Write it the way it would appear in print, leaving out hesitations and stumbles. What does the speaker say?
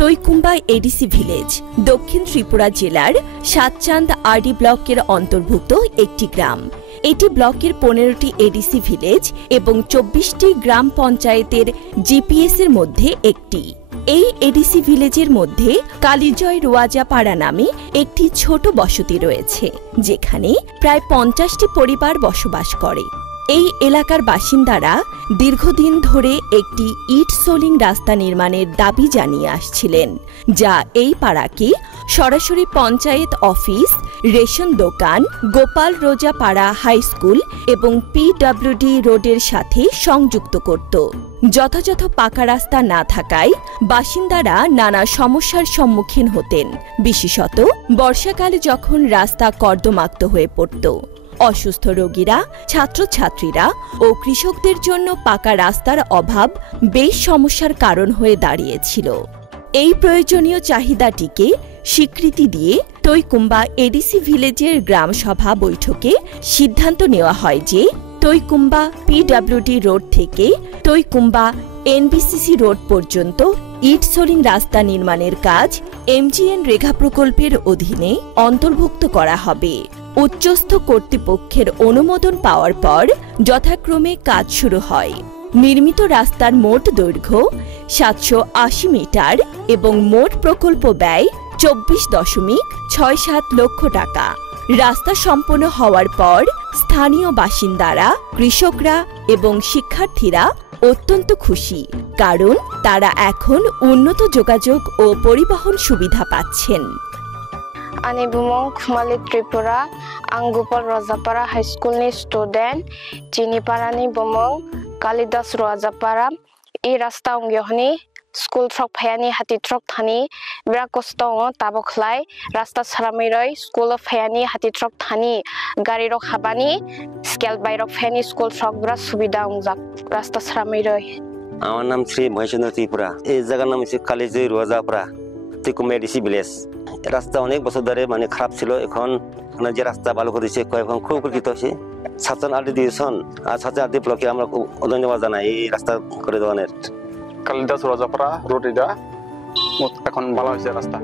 তৈকুম্বা ADC village দক্ষিণ ত্রিপুরা জেলার সাতচান্দ RD ব্লকের অন্তর্ভুক্ত একটি গ্রাম। এটি ব্লকের 15টি এডিসি ভিলেজ এবং 24টি গ্রাম পঞ্চায়েতের জিপিএস এর মধ্যে একটি। এই এডিসি ভিলেজের মধ্যে কালীজয় রোয়াজা পাড়া নামে একটি ছোট বসতি রয়েছে, যেখানে প্রায় 50টি পরিবার বসবাস করে। এই এলাকার বাসিন্দারা দীর্ঘদিন ধরে একটি ইট সোলিং রাস্তা নির্মাণের দাবি জানিয়ে আসছিলেন, যা এই পাড়াকে সরাসরি পঞ্চায়েত অফিস, রেশন দোকান, গোপাল রোজা পাড়া হাই স্কুল এবং পিডব্লিউডি রোডের সাথে সংযুক্ত করত। যথাযথ পাকা রাস্তা না থাকায় বাসিন্দারা নানা সমস্যার সম্মুখীন হতেন, বিশেষত বর্ষাকালে যখন রাস্তা কর্দমাক্ত হয়ে পড়ত। অসুস্থ রোগীরা, ছাত্রছাত্রীরা ও কৃষকদের জন্য পাকা রাস্তার অভাব বেশ সমস্যার কারণ হয়ে দাঁড়িয়েছিল। এই প্রয়োজনীয় চাহিদাটিকে স্বীকৃতি দিয়ে তৈকুম্বা এডিসি ভিলেজের গ্রাম সভা বৈঠকে সিদ্ধান্ত নেওয়া হয় যে তৈকুম্বা পিডব্লিউডি রোড থেকে তৈকুম্বা এনবিসিসি রোড পর্যন্ত ইট সোলিং রাস্তা নির্মাণের কাজ এমজিএন রেখা প্রকল্পের অধীনে অন্তর্ভুক্ত করা হবে। উচ্চস্থ কর্তৃপক্ষের অনুমোদন পাওয়ার পর যথাক্রমে কাজ শুরু হয়। নির্মিত রাস্তার মোট দৈর্ঘ্য 780 মিটার এবং মোট প্রকল্প ব্যয় 24.67 লক্ষ টাকা। রাস্তা সম্পন্ন হওয়ার পর স্থানীয় বাসিন্দারা, কৃষকরা এবং শিক্ষার্থীরা অত্যন্ত খুশি, কারণ তারা এখন উন্নত যোগাযোগ ও পরিবহন সুবিধা পাচ্ছেন। Ani bumong Khumali Tripura, ang Gopal Rojapara High School ni student, Chiniparani bumong Kalidas Rojapara, I rasta ungyohni school trok phayani hati trok thani, bra kostong tabokhlai, rasta saramiroi school phayani hati trok thani, gari rok habani, scale by rok phayani school trok bra subida ungjak, rasta saramiroi. আমার নাম শ্রী মহেশচন্দ্র ত্রিপুরা। এই জায়গার নাম হচ্ছে Kalijai Rowajapara, তৈকুম্বা ADC village. রাস্তা অনেক বছর ধরে খারাপ ছিল, এখন যে রাস্তা ভালো করেছে এখন খুব উপকৃত হয়েছে। সাতচান্দ আরডি দিয়েছেন আর সাতচান্দ আরডি ব্লকে আমরা খুব ধন্যবাদ জানাই এই রাস্তা করে দেওয়ার। কালিদাস রোজাপাড়া রোড এটা এখন ভালো হয়েছে রাস্তা।